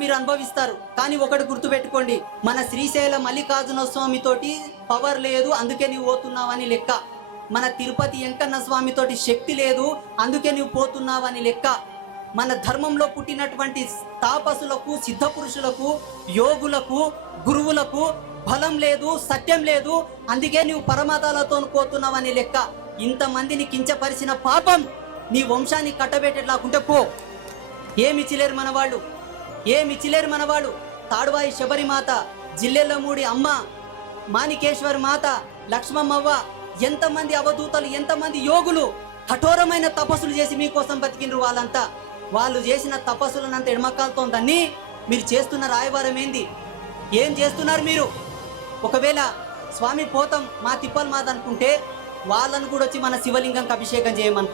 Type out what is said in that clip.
మీరు అనుభవిస్తారు. కానీ ఒకటి గుర్తుపెట్టుకోండి, మన శ్రీశైల మల్లికార్జున స్వామి తోటి పవర్ లేదు అందుకే నువ్వు పోతున్నావని లెక్క. మన తిరుపతి వెంకన్న స్వామి తోటి శక్తి లేదు అందుకే నువ్వు పోతున్నావని లెక్క. మన ధర్మంలో పుట్టినటువంటి తాపసులకు, సిద్ధపురుషులకు, యోగులకు, గురువులకు బలం లేదు, సత్యం లేదు, అందుకే నువ్వు పరమతాలతో పోతున్నావని లెక్క. ఇంతమందిని కించపరిచిన పాపం నీ వంశాన్ని కట్టబెట్టేట్లాకుంటే పో. ఏమిచ్చిలేరు మనవాళ్ళు, ఏమిచ్చిలేరు మనవాళ్ళు. తాడువాయి శబరిమాత, జిల్లెల్లమూడి అమ్మ, మాణికేశ్వరి మాత, లక్ష్మమ్మవ్వ, ఎంతమంది అవధూతలు, ఎంతమంది యోగులు కఠోరమైన తపస్సులు చేసి మీకోసం బతికినరు. వాళ్ళంతా వాళ్ళు చేసిన తపస్సులనంత ఎడమకాలతో దాన్ని మీరు చేస్తున్న రాయవారం ఏంది? ఏం చేస్తున్నారు మీరు? ఒకవేళ స్వామి పోతాం మా తిప్పలు మాదనుకుంటే వాళ్ళను కూడా వచ్చి మన శివలింగంకి అభిషేకం చేయమను.